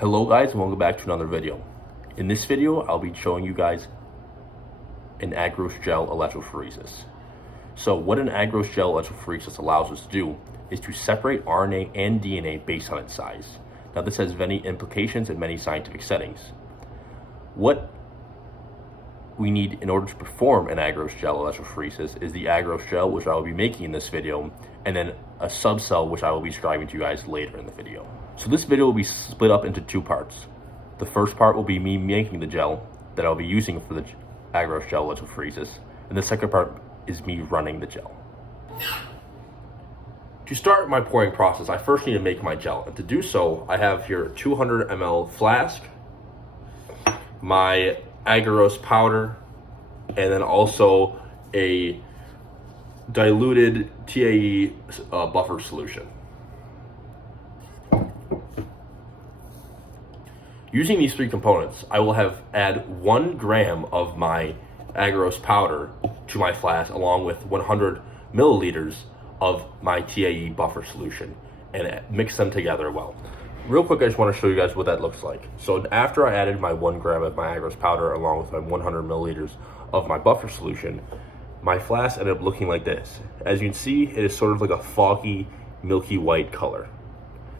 Hello guys, and welcome back to another video. In this video, I'll be showing you guys an agarose gel electrophoresis. So what an agarose gel electrophoresis allows us to do is to separate RNA and DNA based on its size. Now this has many implications in many scientific settings. What we need in order to perform an agarose gel electrophoresis is the agarose gel, which I will be making in this video, and then a subcell, which I will be describing to you guys later in the video. So this video will be split up into two parts. The first part will be me making the gel that I'll be using for the agarose gel electrophoresis, and the second part is me running the gel. To start my pouring process, I first need to make my gel, and to do so, I have here a 200 ml flask, my agarose powder, and then also a diluted TAE buffer solution. Using these three components, I will add 1 gram of my agarose powder to my flask along with 100 milliliters of my TAE buffer solution and mix them together well. Real quick, I just want to show you guys what that looks like. So after I added my 1 gram of my agarose powder along with my 100 milliliters of my buffer solution, my flask ended up looking like this. As you can see, it is sort of like a foggy, milky white color.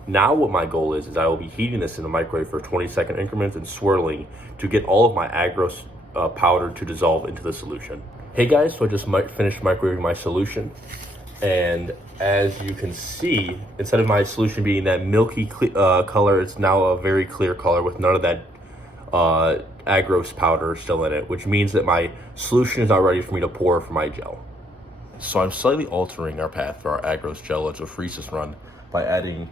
Now what my goal is I will be heating this in the microwave for 20-second increments and swirling to get all of my agarose powder to dissolve into the solution. Hey guys, so I just finished microwaving my solution. And as you can see, instead of my solution being that milky color, it's now a very clear color with none of that agarose powder still in it, which means that my solution is now ready for me to pour for my gel. So I'm slightly altering our path for our agarose gel electrophoresis run by adding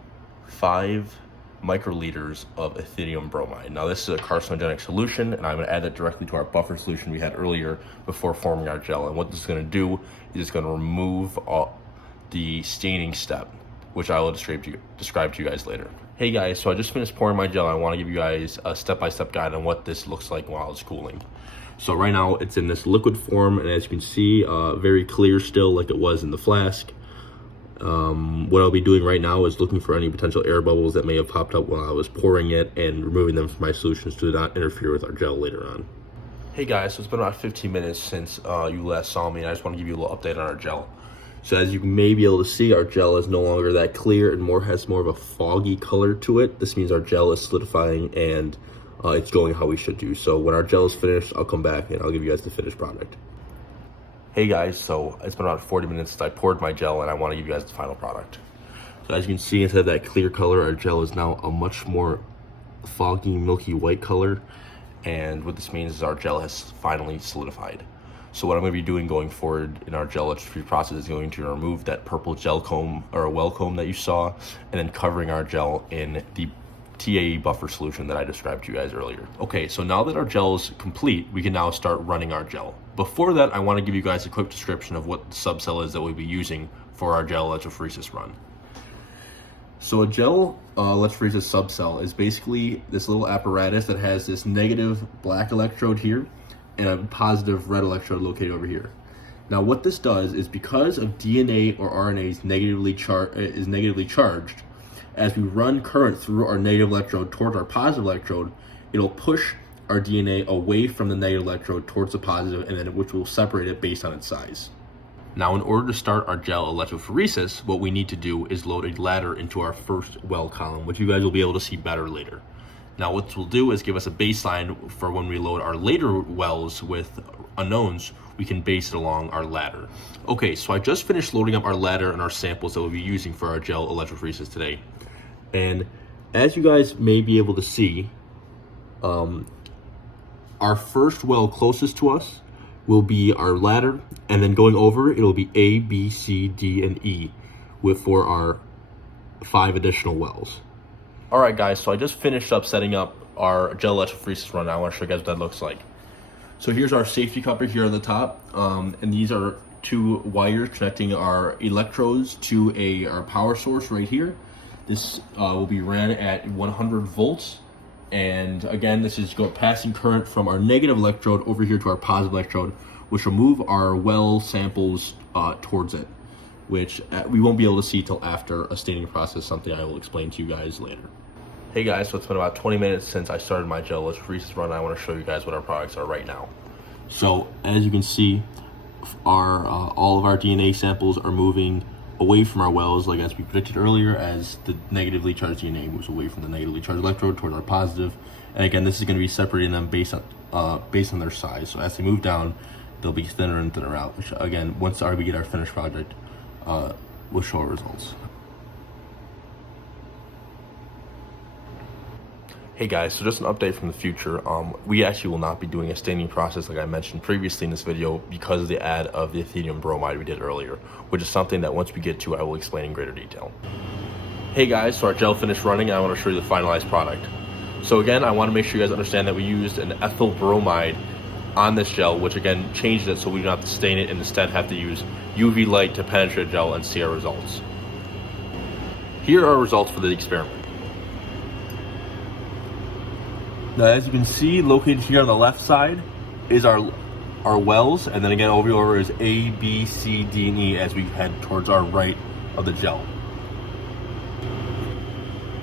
5 microliters of ethidium bromide. Now this is a carcinogenic solution, and I'm going to add that directly to our buffer solution we had earlier before forming our gel. And what this is going to do is it's going to remove the staining step, which I will describe to you guys later. Hey guys, so I just finished pouring my gel. I want to give you guys a step-by-step guide on what this looks like while it's cooling. So right now it's in this liquid form, and as you can see, very clear still like it was in the flask. What I'll be doing right now is looking for any potential air bubbles that may have popped up while I was pouring it and removing them from my solutions to not interfere with our gel later on. Hey guys, so it's been about 15 minutes since you last saw me, and I just want to give you a little update on our gel. So as you may be able to see, our gel is no longer that clear and has more of a foggy color to it. This means our gel is solidifying and it's going how we should do. So when our gel is finished, I'll come back and I'll give you guys the finished product. Hey guys, so it's been about 40 minutes since I poured my gel, and I want to give you guys the final product. So as you can see, instead of that clear color, our gel is now a much more foggy, milky white color. And what this means is our gel has finally solidified. So what I'm going to be doing going forward in our gel electrophoresis process is going to remove that purple gel comb or a well comb that you saw, and then covering our gel in the TAE buffer solution that I described to you guys earlier. Okay, so now that our gel is complete, we can now start running our gel. Before that, I want to give you guys a quick description of what the subcell is that we'll be using for our gel electrophoresis run. So a gel electrophoresis subcell is basically this little apparatus that has this negative black electrode here and a positive red electrode located over here. Now what this does is, because of DNA or RNA is negatively charged, as we run current through our negative electrode towards our positive electrode, it'll push our DNA away from the negative electrode towards the positive, and then which will separate it based on its size. Now, in order to start our gel electrophoresis, what we need to do is load a ladder into our first well column, which you guys will be able to see better later. Now, what this will do is give us a baseline for when we load our later wells with unknowns, we can base it along our ladder. Okay, so I just finished loading up our ladder and our samples that we'll be using for our gel electrophoresis today. And as you guys may be able to see, our first well closest to us will be our ladder, and then going over, it'll be A, B, C, D, and E for our 5 additional wells. All right, guys, so I just finished up setting up our gel electrophoresis run. I want to show you guys what that looks like. So here's our safety coupler here on the top, and these are 2 wires connecting our electrodes to our power source right here. This will be ran at 100 volts. And again, this is passing current from our negative electrode over here to our positive electrode, which will move our well samples towards it. which we won't be able to see till after a staining process, something I will explain to you guys later. Hey guys, so it's been about 20 minutes since I started my gel electrophoresis run. I want to show you guys what our products are right now. So as you can see, our all of our DNA samples are moving away from our wells, like as we predicted earlier, as the negatively charged DNA moves away from the negatively charged electrode toward our positive. And again, this is going to be separating them based on their size. So as they move down, they'll be thinner and thinner out, which again, once we get our finished project, we'll show our results. Hey guys, so just an update from the future. We actually will not be doing a staining process like I mentioned previously in this video because of the add of the ethidium bromide we did earlier, which is something that once we get to, I will explain in greater detail. Hey guys, so our gel finished running and I want to show you the finalized product. So again, I want to make sure you guys understand that we used an ethyl bromide on this gel, which again changes it so we don't have to stain it and instead have to use UV light to penetrate gel and see our results. Here are our results for the experiment. Now, as you can see, located here on the left side is our wells, and then again over is A, B, C, D, and E as we head towards our right of the gel.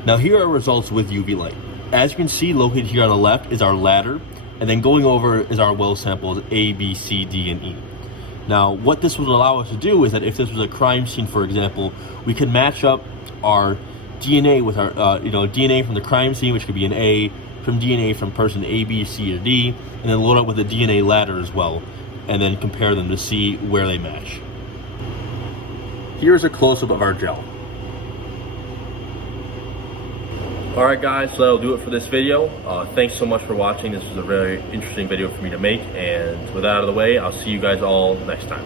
Now here are results with UV light. As you can see, located here on the left is our ladder, and then going over is our well samples A, B, C, D, and E. Now what this would allow us to do is that if this was a crime scene, for example, we could match up our DNA with our DNA from the crime scene, which could be an A, from DNA from person A, B, C, or D, and then load up with a DNA ladder as well, and then compare them to see where they match. Here's a close-up of our gel. Alright guys, so that'll do it for this video. Thanks so much for watching. This was a very interesting video for me to make, and with that out of the way, I'll see you guys all next time.